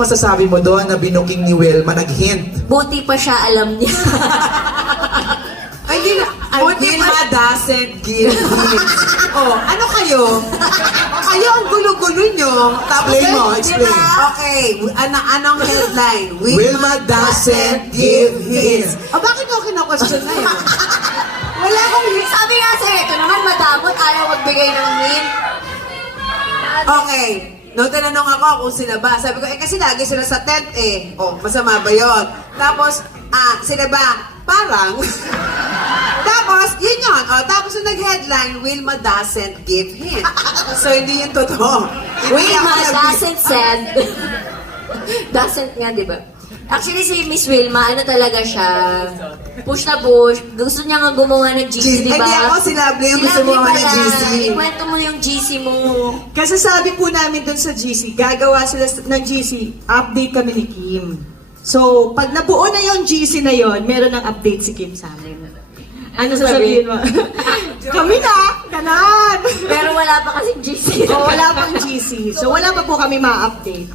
Masasabi mo doon na binuking ni Wilma nag-hint? Buti pa siya alam niya. Ay, Wilma doesn't give hints. Oh, ano kayo? Kayo ang gulo-gulo nyo. Tapos, Explain mo, explain. Okay, anong headline? Wilma doesn't give hints. Bakit ko kina-question na yun? Wala akong hint. Sabi nga sa'yo, ito naman madamot, ayaw magbigay ng hint. Okay. Nung tinanong ako kung sila ba, sabi ko, kasi lagi sila sa tent eh. Oh, masama ba yun? Tapos, sila ba? Parang. Tapos, yun yun. Oh, tapos yung nag-headline, Wilma doesn't give hint. So, hindi yun totoo. Wilma doesn't said. Doesn't nga, di ba? Actually, si Miss Wilma, ano talaga siya? Push na push. Gusto niya nga gumawa ng GC, di ba? Hindi ako, si Lovely yung gusto gumawa ng GC. Ikwento mo yung GC mo. Kasi sabi po namin dun sa GC, gagawa sila ng GC, update kami ni Kim. So, pag nabuo na yung GC na yon, meron ng update si Kim sa amin. Ano sasabihin mo? Kami na! Ganon! Pero wala pa kasing GC. O, wala pang GC. So, wala pa po kami ma-update.